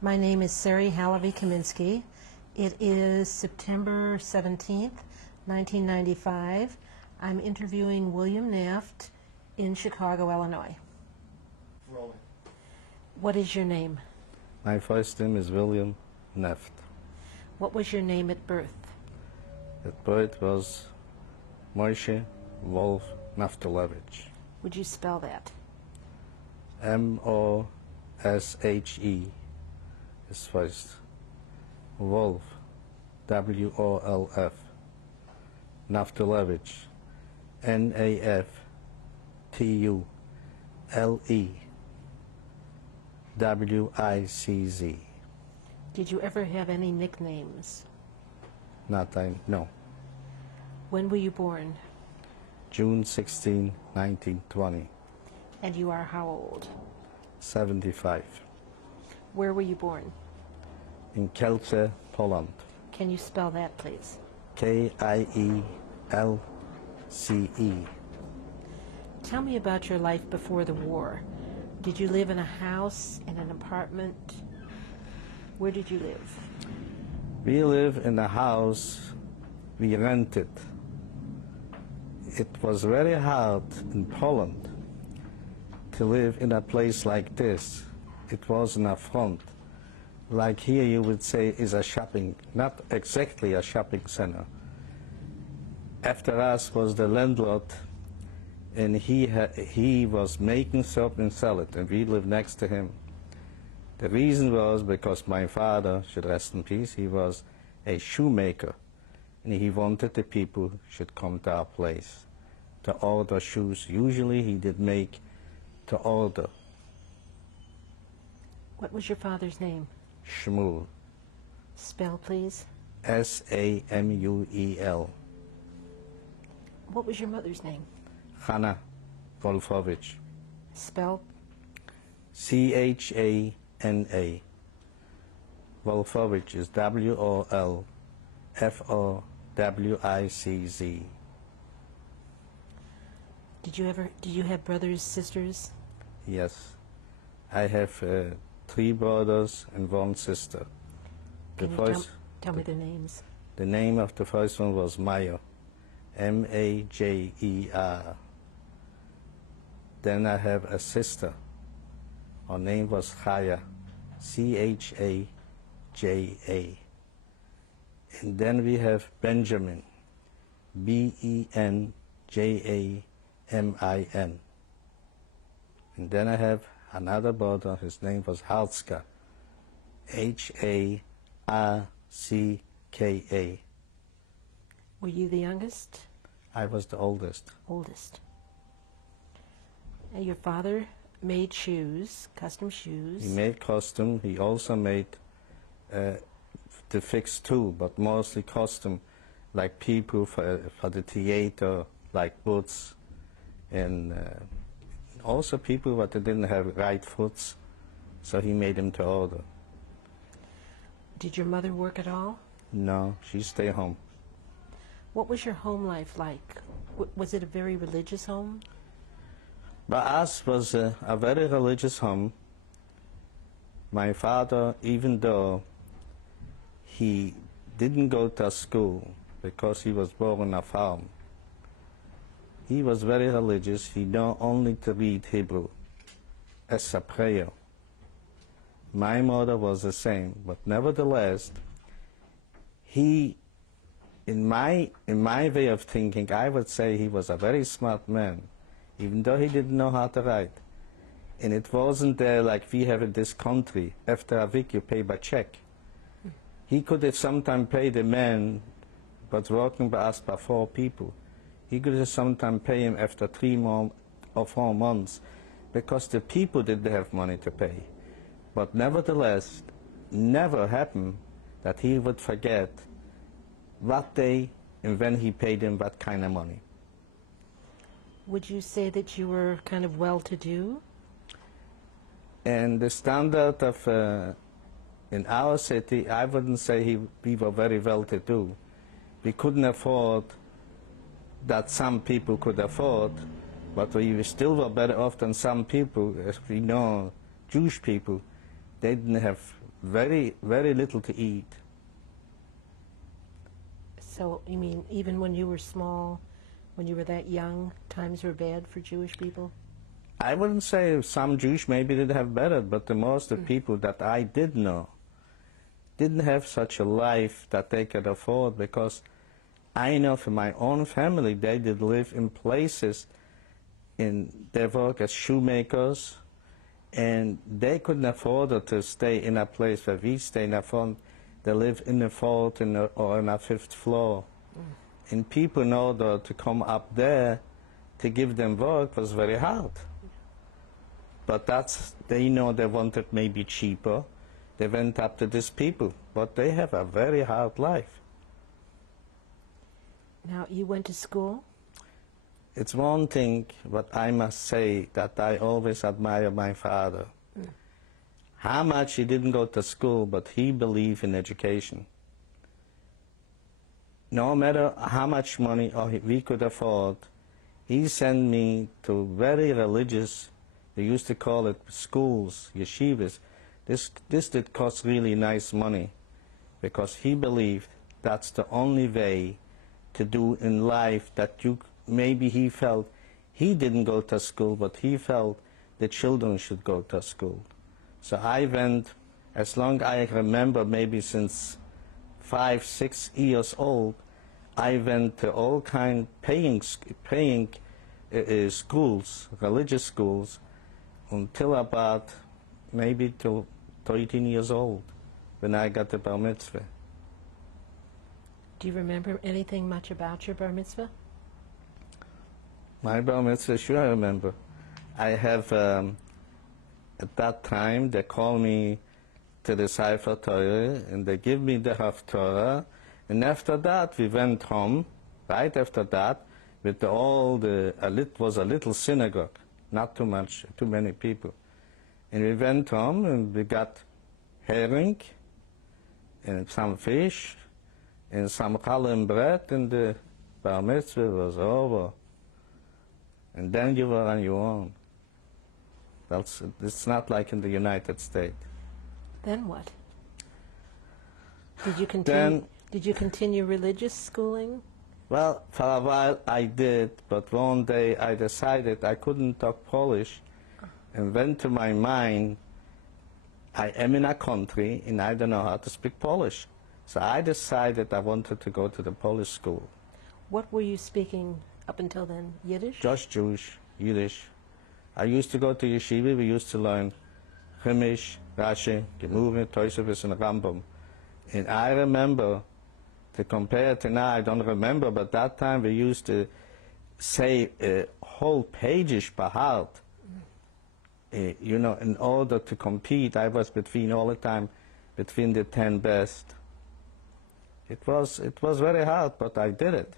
My name is Sari Halavy Kaminsky. It is September 17th, 1995. I'm interviewing William Naft in Chicago, Illinois. Rolling. What is your name? My first name is William Naft. What was your name at birth? At birth was Moshe Wolf Naftulevich. Would you spell that? M-O-S-H-E is first. Wolf, W-O-L-F. Naftulevich, N-A-F-T-U-L-E-W-I-C-Z. Did you ever have any nicknames? No. When were you born? June 16, 1920. And you are how old? 75. Where were you born? In Kielce, Poland. Can you spell that, please? K-I-E-L-C-E. Tell me about your life before the war. Did you live in a house, in an apartment? Where did you live? We live in a house we rented. It was very hard in Poland to live in a place like this. It was an affront. Like here you would say is a shopping, not exactly a shopping center. After us was the landlord, and he was making soap and sell it, and we lived next to him. The reason was because my father, should rest in peace, he was a shoemaker, and he wanted the people should come to our place to order shoes. Usually he did make to order. What was your father's name? Shmuel. Spell, please. S-A-M-U-E-L. What was your mother's name? Chana Wolfowicz. Spell. C-H-A-N-A. Wolfowicz is W-O-L-F-O-W-I-C-Z. Did you have brothers, sisters? Yes. I have 3 brothers and 1 sister. Can you tell me their names? The name of the first one was Mayer, M-A-J-E-R. Then I have a sister. Her name was Chaya, C-H-A-J-A. And then we have Benjamin, B-E-N-J-A-M-I-N. And then I have another brother, his name was Halska, H-A-R-C-K-A. Were you the youngest? I was the oldest. Oldest. And your father made shoes, custom shoes. He made custom. He also made the fix too, but mostly custom, like people for the theater, like boots, and also people that didn't have right foots, so he made them to order. Did your mother work at all? No, she stayed home. What was your home life like? Was it a very religious home? But us was a very religious home. My father, even though he didn't go to school because he was born on a farm, he was very religious. He knew only to read Hebrew as a prayer. My mother was the same, but nevertheless, he, in my way of thinking, I would say he was a very smart man, even though he didn't know how to write. And it wasn't there like we have in this country, after a week you pay by check. He could have sometimes paid a man, but working by us by 4 people. He could have sometimes pay him after 3 or 4 months, because the people didn't have money to pay. But nevertheless, never happened that he would forget what day and when he paid him what kind of money. Would you say that you were kind of well-to-do? And the standard of, in our city, I wouldn't say we were very well-to-do. We couldn't afford that some people could afford, but we still were better off than some people. As we know, Jewish people, they didn't have very, very little to eat. So, you mean even when you were small, when you were that young, times were bad for Jewish people? I wouldn't say some Jews maybe did have better, but the most of people that I did know didn't have such a life that they could afford, because I know from my own family they did live in places in their work as shoemakers, and they couldn't afford to stay in a place where we stay in a front. They live in the fourth or in a fifth floor. And people in order to come up there to give them work was very hard. But they know they wanted maybe cheaper. They went up to these people, but they have a very hard life. Now, you went to school? It's one thing, but I must say that I always admire my father. How much he didn't go to school, but he believed in education. No matter how much money we could afford, he sent me to very religious, they used to call it schools, yeshivas. This did cost really nice money, because he believed that's the only way to do in life, that maybe he felt he didn't go to school, but he felt the children should go to school. So I went, as long as I remember, maybe since 5, 6 years old, I went to all kind paying schools, religious schools, until about maybe till 13 years old, when I got the bar mitzvah. Do you remember anything much about your bar mitzvah? My bar mitzvah, sure I remember. I have, at that time, they called me to the Sefer Torah, and they give me the Haftorah, and after that we went home, right after that, with it was a little synagogue, not too many people. And we went home, and we got herring, and some fish, and some challah bread, and the bar mitzvah was over. And then you were on your own. It's not like in the United States. Then what? Did you continue? Did you continue religious schooling? Well, for a while I did, but one day I decided I couldn't talk Polish, and went to my mind, I am in a country and I don't know how to speak Polish. So I decided I wanted to go to the Polish school. What were you speaking up until then? Yiddish? Just Jewish, Yiddish. I used to go to yeshiva. We used to learn Chumash, Rashi, Gemara, Tosafos, and Rambam. And I remember, to compare to now, I don't remember, but that time we used to say whole pages by heart. You know, in order to compete, I was all the time between the 10 best. It was very hard, but I did it.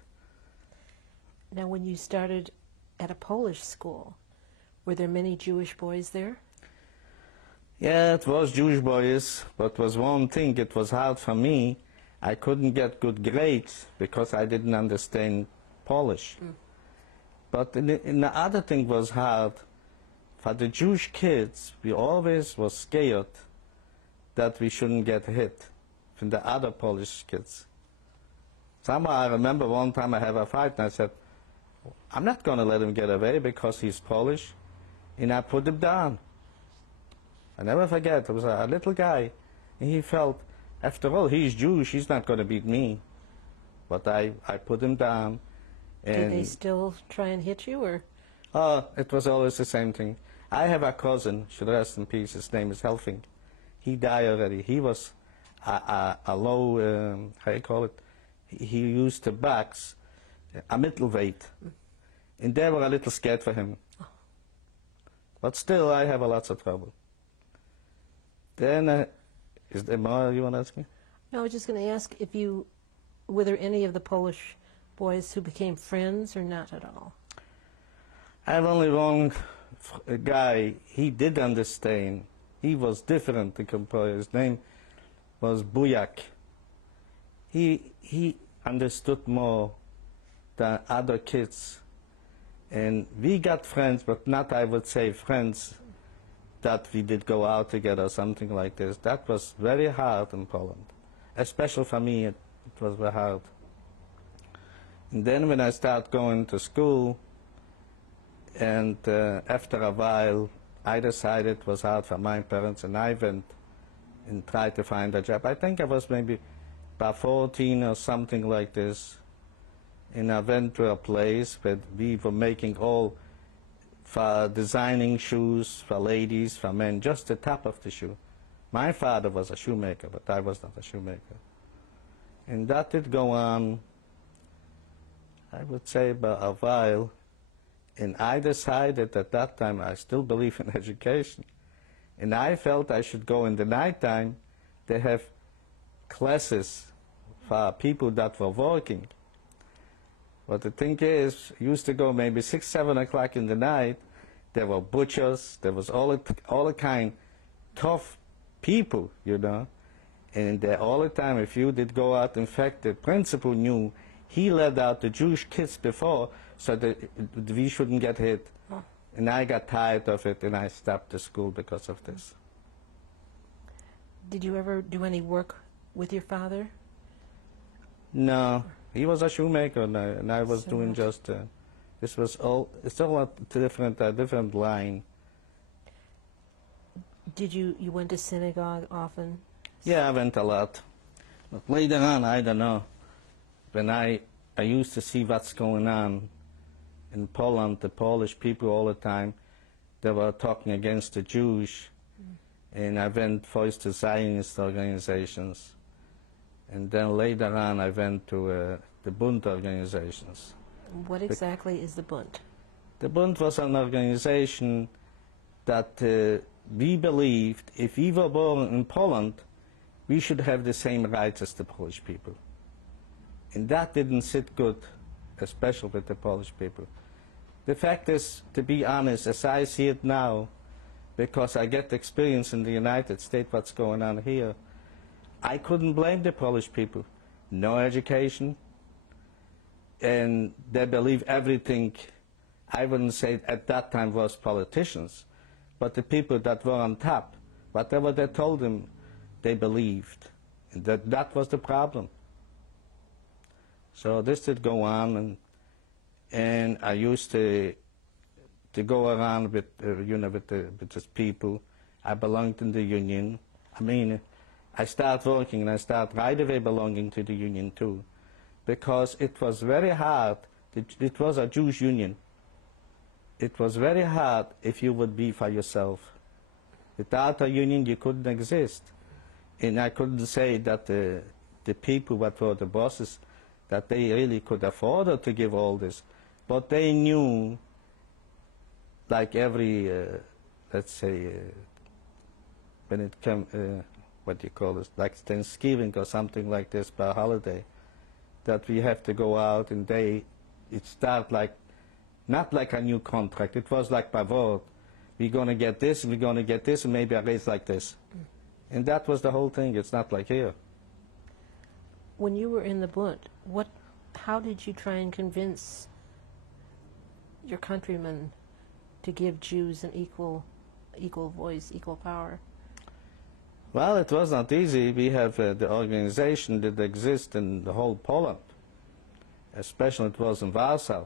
Now, when you started at a Polish school, were there many Jewish boys there? Yeah, it was Jewish boys, but was one thing, it was hard for me. I couldn't get good grades because I didn't understand Polish. But in the other thing was hard. For the Jewish kids, we always was scared that we shouldn't get hit from the other Polish kids. Somehow I remember one time I had a fight and I said, I'm not going to let him get away because he's Polish. And I put him down. I never forget, it was a little guy. And he felt, after all, he's Jewish, he's not going to beat me. But I put him down. And did they still try and hit you, or? Oh, it was always the same thing. I have a cousin, should rest in peace, his name is Helfing. He died already. He was a low, how you call it, he used to box, a middleweight. And they were a little scared for him. But still, I have a lots of trouble. Then, is there more you want to ask me? No, I was just going to ask if were there any of the Polish boys who became friends or not at all? I have only one guy, he did understand. He was different to compare. His name was Buyak. He understood more than other kids. And we got friends, but not, I would say, friends that we did go out together or something like this. That was very hard in Poland. Especially for me, it was very hard. And then when I started going to school, and after a while, I decided it was hard for my parents, and I went and tried to find a job. I think I was maybe about 14 or something like this, and I went to a place where we were making all for designing shoes for ladies, for men, just the top of the shoe. My father was a shoemaker, but I was not a shoemaker. And that did go on, I would say, about a while. And I decided at that time, I still believe in education. And I felt I should go in the nighttime. They have classes for people that were working. But the thing is, used to go maybe 6, 7 o'clock in the night. There were butchers. There was all the kind tough people, you know. And all the time, if you did go out, in fact, the principal knew he let out the Jewish kids before so that we shouldn't get hit. And I got tired of it, and I stopped the school because of this. Did you ever do any work with your father? No, he was a shoemaker, and I was doing just. This was all. It's all a different line. Did you went to synagogue often? Yeah, I went a lot. But later on, I don't know. When I used to see what's going on in Poland, the Polish people all the time, they were talking against the Jews. And I went first to Zionist organizations. And then later on, I went to the Bund organizations. What exactly is the Bund? The Bund was an organization that we believed if we were born in Poland, we should have the same rights as the Polish people. And that didn't sit good, especially with the Polish people. The fact is, to be honest, as I see it now, because I get experience in the United States, what's going on here, I couldn't blame the Polish people. No education, and they believe everything. I wouldn't say at that time was politicians, but the people that were on top, whatever they told them, they believed. And that was the problem. So this did go on, and I used to go around with, with these people. I belonged in the union. I mean, I started working, and I started right away belonging to the union too, because it was very hard. It was a Jewish union. It was very hard if you would be for yourself. Without a union, you couldn't exist. And I couldn't say that the people that were the bosses, that they really could afford to give all this. But they knew, like every, let's say, when it came, what do you call this, like Thanksgiving or something like this, per holiday, that we have to go out, and it started like, not like a new contract, it was like by word. We're going to get this, and we're going to get this, and maybe a raise like this. And that was the whole thing. It's not like here. When you were in the Bund, how did you try and convince your countrymen to give Jews an equal voice, equal power? Well, it was not easy. We have the organization that exists in the whole Poland. Especially it was in Warsaw.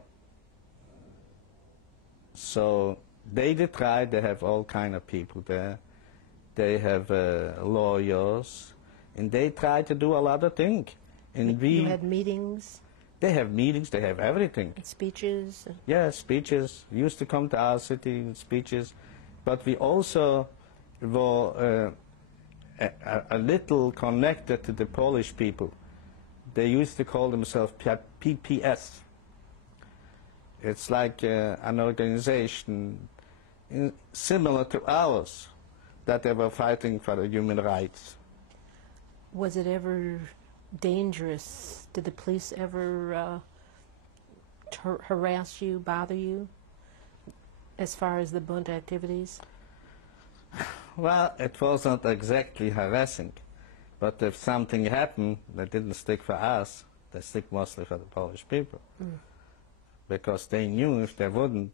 So they did try. They have all kind of people there. They have lawyers, and they try to do a lot of things. And you had meetings? They have meetings, they have everything. And speeches? Yeah, speeches. Used to come to our city and speeches. But we also were a little connected to the Polish people. They used to call themselves PPS. It's like an organization similar to ours, that they were fighting for the human rights. Was it ever dangerous? Did the police ever harass you, bother you, as far as the Bund activities? Well, it was not exactly harassing, but if something happened that didn't stick for us, they stick mostly for the Polish people. Because they knew if they wouldn't,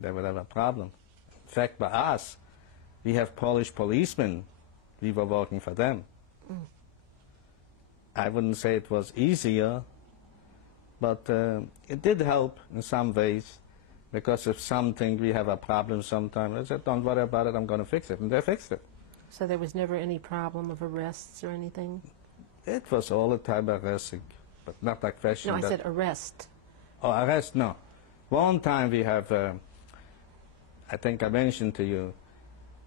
they would have a problem. In fact, by us, We have Polish policemen. We were working for them. I wouldn't say it was easier, but it did help in some ways, because if something, we have a problem sometime, I said, don't worry about it, I'm going to fix it. And they fixed it. So there was never any problem of arrests or anything? It was all the time arresting, but not like question. No, I said arrest. Oh, arrest, no. One time we have, I think I mentioned to you,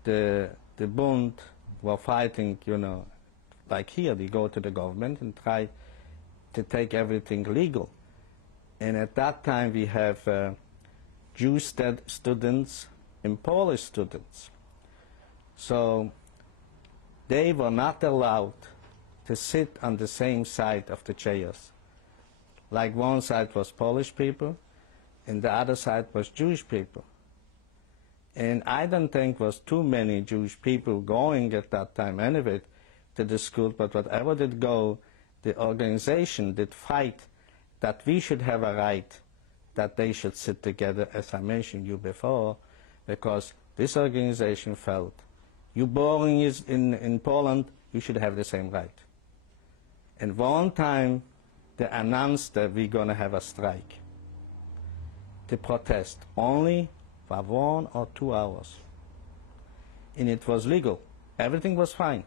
the Bund were fighting, you know, like here, we go to the government and try to take everything legal. And at that time we have Jewish students and Polish students. So they were not allowed to sit on the same side of the chairs. Like one side was Polish people, and the other side was Jewish people. And I don't think was too many Jewish people going at that time anyway to the school, but whatever did go, the organization did fight that we should have a right that they should sit together, as I mentioned you before, because this organization felt, you born in Poland, you should have the same right. And one time they announced that we're going to have a strike to protest only for 1 or 2 hours. And it was legal. Everything was fine.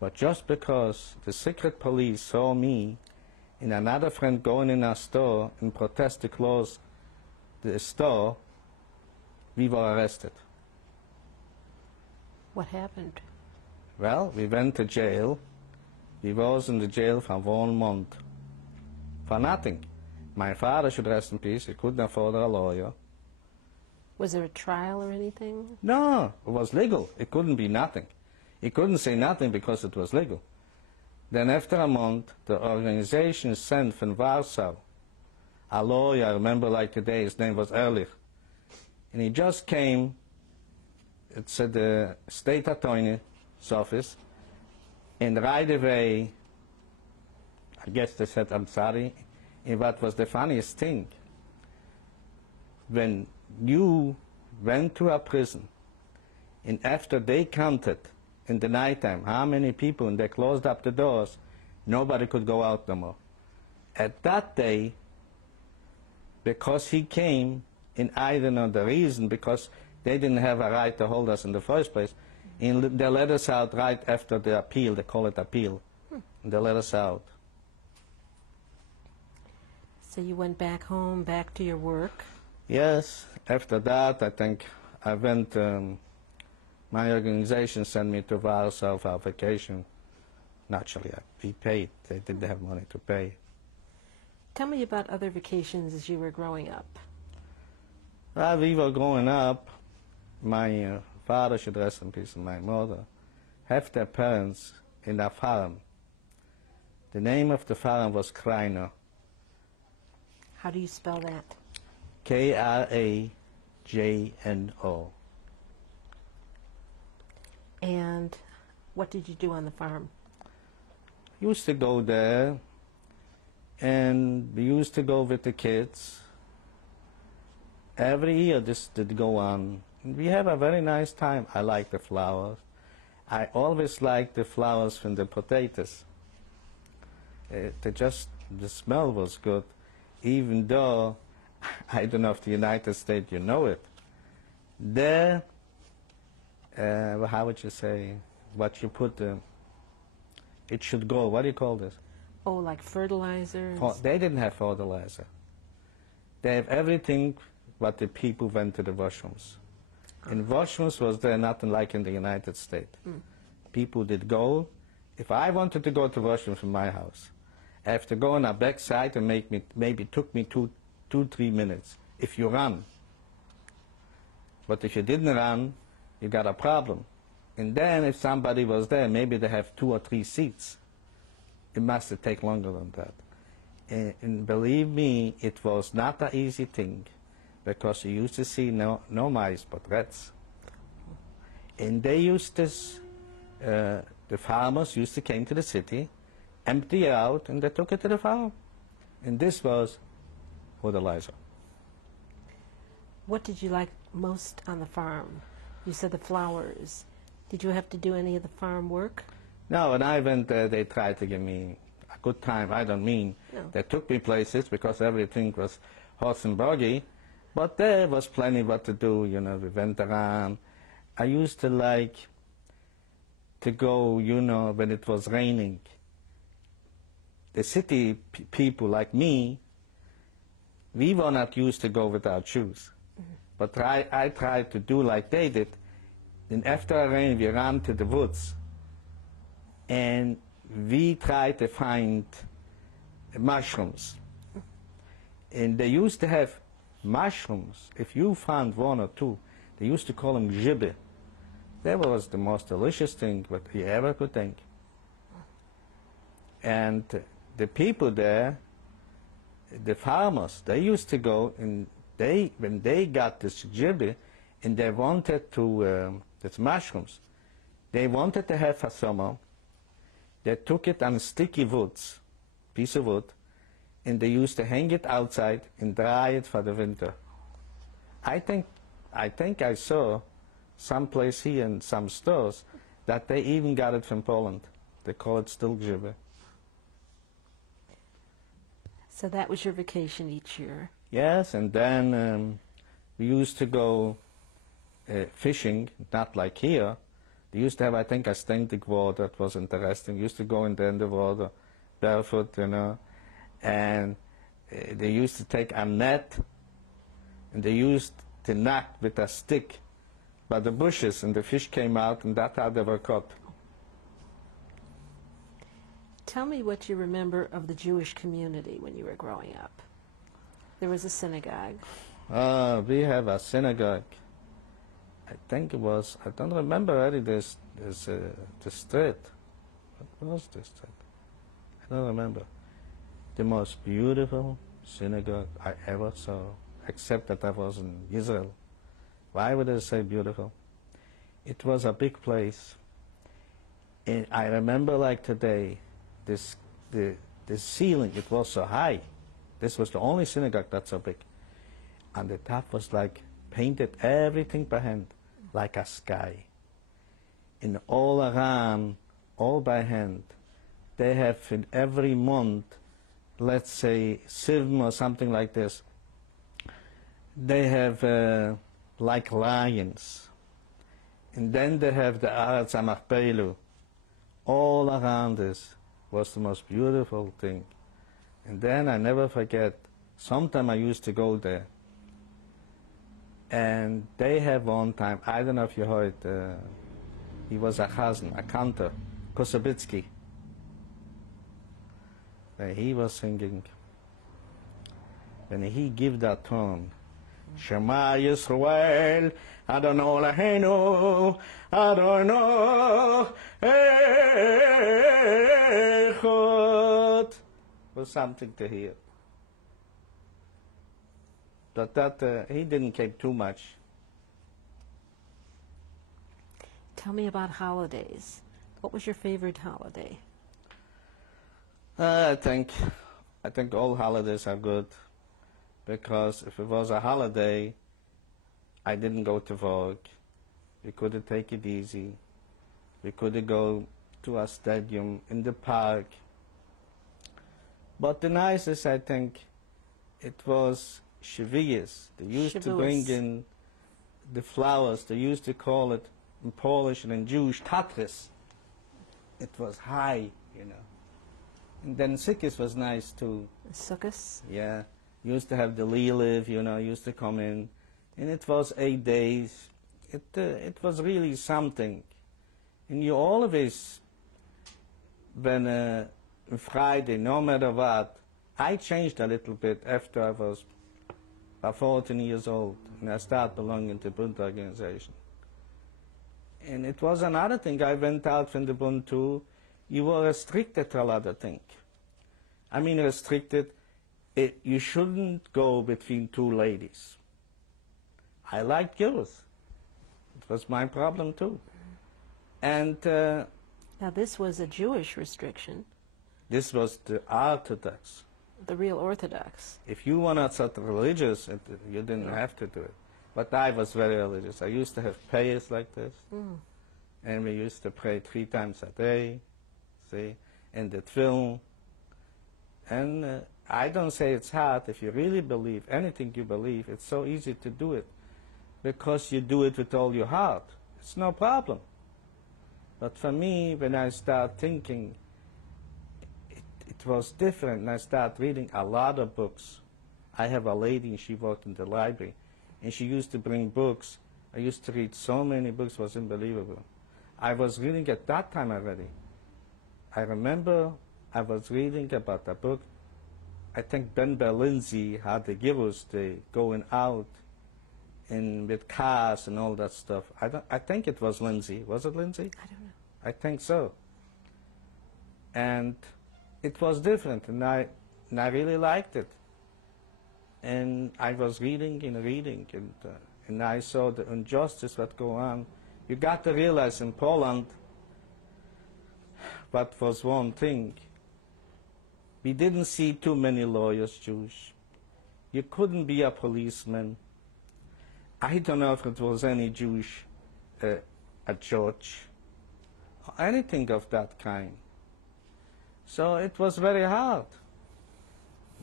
But just because the secret police saw me and another friend going in our store and protest to close the store, we were arrested. What happened? Well, we went to jail. We was in the jail for 1 month. For nothing. My father, should rest in peace, he couldn't afford a lawyer. Was there a trial or anything? No, it was legal. It couldn't be nothing. He couldn't say nothing because it was legal. Then after a month, the organization sent from Warsaw a lawyer, I remember like today, his name was Ehrlich. And he just came, it's at the state attorney's office, and right away, I guess they said, I'm sorry. And what was the funniest thing, when you went to a prison, and after they counted in the nighttime how many people, and they closed up the doors, nobody could go out no more. At that day, because he came, and I don't know the reason, because they didn't have a right to hold us in the first place, and they let us out right after the appeal, they call it appeal, and they let us out. So you went back home, back to your work? Yes, after that, I think I went, my organization sent me to Warsaw for a vacation. Naturally, we paid. They didn't have money to pay. Tell me about other vacations as you were growing up. While we were growing up, my father, should rest in peace, and my mother, have their parents in a farm. The name of the farm was Krajno. How do you spell that? Krajno. And what did you do on the farm? Used to go there, and we used to go with the kids. Every year this did go on. We have a very nice time. I like the flowers. I always like the flowers from the potatoes. The smell was good, even though, I don't know if the United States, you know it. There, how would you say, what you put, it should grow, what do you call this? Oh, like fertilizer? They didn't have fertilizer. They have everything what the people went to the washrooms. In washrooms was there nothing like in the United States. People did go. If I wanted to go to washrooms in my house, I have to go on a back side and maybe took me two, 3 minutes if you run. But if you didn't run, you got a problem. And then if somebody was there, maybe they have 2 or 3 seats. It must have taken longer than that. And believe me, it was not an easy thing, because you used to see no mice but rats. And they used this, the farmers used to came to the city, empty it out, and they took it to the farm. And this was fertilizer. What did you like most on the farm? You said the flowers. Did you have to do any of the farm work? No, when I went there, they tried to give me a good time. I don't mean No. they took me places because everything was horse and buggy, but there was plenty what to do, you know, we went around. I used to like to go, you know, when it was raining. The city people like me, we were not used to go without shoes. But I tried to do like they did. And after a rain, we ran to the woods. And we tried to find mushrooms. And they used to have mushrooms. If you found one or two, they used to call them gibbe. That was the most delicious thing that you ever could think. And the people there, the farmers, they used to go and when they got this gibbe and they wanted to, this mushrooms, they wanted to have a summer, they took it on sticky woods, piece of wood, and they used to hang it outside and dry it for the winter. I think I saw someplace here in some stores that they even got it from Poland. They call it still gibbe. So that was your vacation each year. Yes, and then we used to go fishing, not like here. They used to have, I think, a Ständig water. That was interesting. We used to go in the water barefoot, you know, and they used to take a net, and they used to knock with a stick by the bushes, and the fish came out, and that's how they were caught. Tell me what you remember of the Jewish community when you were growing up. There was a synagogue. We have a synagogue. I think it was, I don't remember really the street. What was this street? I don't remember. The most beautiful synagogue I ever saw, except that I was in Israel. Why would I say beautiful? It was a big place. And I remember like today, the ceiling, it was so high. This was the only synagogue that's so big. And the top was like painted everything by hand, like a sky. And all around, all by hand, they have in every month, let's say Sivm or something like this, they have like lions. And then they have the Aretz HaMachpelah. All around this was the most beautiful thing. And then I never forget, sometime I used to go there. And they have one time, I don't know if you heard, he was a chazan, a cantor, Kosabitsky. He was singing. When he gave that tone, Shema Yisrael, Adonai Eloheinu, Adonai Echad, was something to hear. But that he didn't care too much. Tell me about holidays. What was your favorite holiday? I think all holidays are good, because if it was a holiday, I didn't go to work. We could take it easy. We could go to a stadium, in the park. But the nicest, I think, it was Shavuos. They used to bring in the flowers. They used to call it in Polish and in Jewish Tatris. It was high, you know. And then Sukkot was nice too. Sukkot? Yeah. Used to have the Liliv, you know, used to come in. And it was 8 days. It was really something. And you always, when Friday, no matter what, I changed a little bit after I was about 14 years old, and I started belonging to the Bund organization. And it was another thing. I went out from the Bund too. You were restricted to a lot of things. I mean restricted, you shouldn't go between two ladies. I liked girls. It was my problem too. And now this was a Jewish restriction. This was the Orthodox. The real Orthodox. If you were not so religious, you didn't have to do it. But I was very religious. I used to have prayers like this, and we used to pray 3 times a day, see, in the film. And I don't say it's hard. If you really believe anything you believe, it's so easy to do it because you do it with all your heart. It's no problem. But for me, when I start thinking, it was different, and I start reading a lot of books. I have a lady, she worked in the library, and she used to bring books. I used to read so many books, it was unbelievable. I was reading at that time already. I remember I was reading about a book. I think Ben Berlindsey had the Gurus, they going out with cars and all that stuff. I think it was Lindsay. Was it Lindsay? I don't know. I think so. And it was different, and I really liked it. And I was reading, and I saw the injustice that go on. You got to realize in Poland, what was one thing, we didn't see too many lawyers, Jewish. You couldn't be a policeman. I don't know if it was any Jewish, a judge, or anything of that kind. So it was very hard.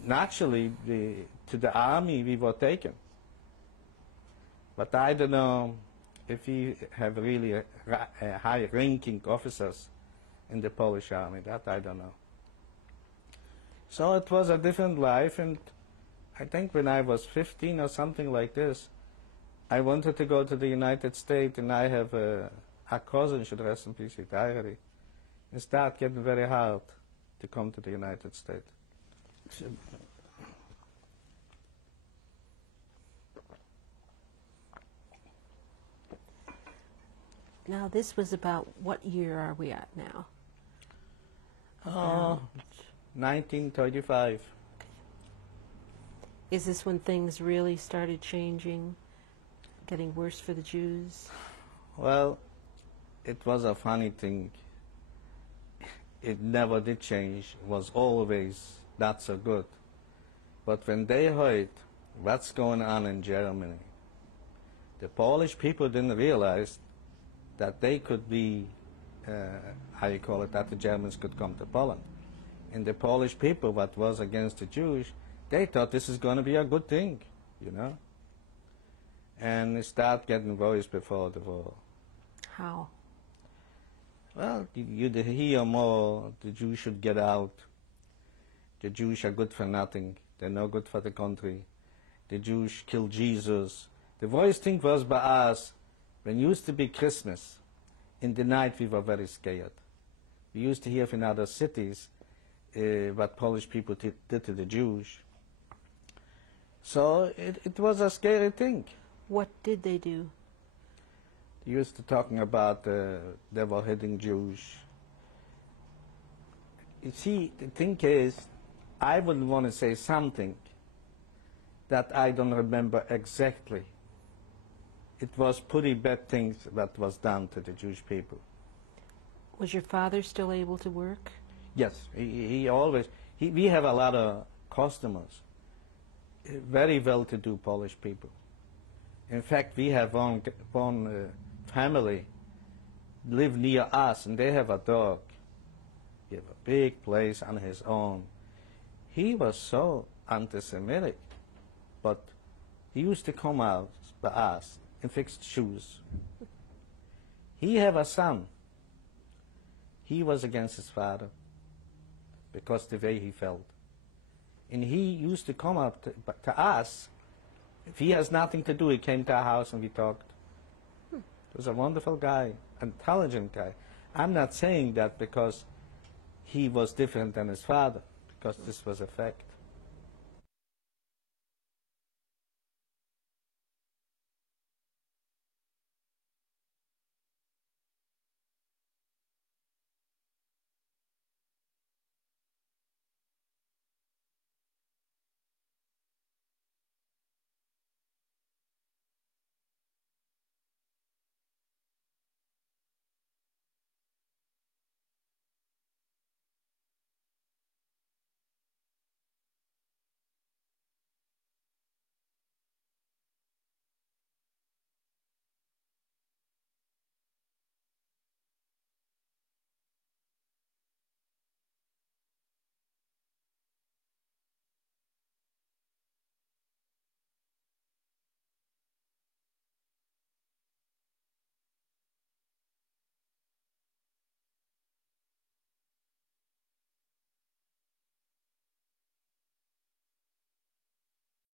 Naturally, to the army we were taken. But I don't know if we have really high-ranking officers in the Polish army. That I don't know. So it was a different life, and I think when I was 15 or something like this, I wanted to go to the United States, and I have a cousin, should rest in peace, retired. It started getting very hard to come to the United States. Now, this was about, what year are we at now? 1935. Is this when things really started changing, getting worse for the Jews? Well, it was a funny thing. It never did change. It was always not so good. But when they heard what's going on in Germany, the Polish people didn't realize that they could be, how you call it, that the Germans could come to Poland. And the Polish people, what was against the Jews, they thought this is going to be a good thing, you know. And it started getting worse before the war. How? Well, you hear more, the Jews should get out. The Jews are good for nothing. They're no good for the country. The Jews killed Jesus. The worst thing was by us, when it used to be Christmas, in the night we were very scared. We used to hear in other cities what Polish people did to the Jews. So it was a scary thing. What did they do? They used to talking about they were hitting Jews. You see, the thing is, I wouldn't want to say something that I don't remember exactly. It was pretty bad things that was done to the Jewish people. Was your father still able to work? Yes, he always, we have a lot of customers, very well-to-do Polish people. In fact, we have one family live near us, and they have a dog. He have a big place on his own. He was so anti-Semitic, but he used to come out by us and fix shoes. He have a son. He was against his father because the way he felt. And he used to come up to us. If he has nothing to do, he came to our house and we talked. He was a wonderful guy, intelligent guy. I'm not saying that because he was different than his father, because this was a fact.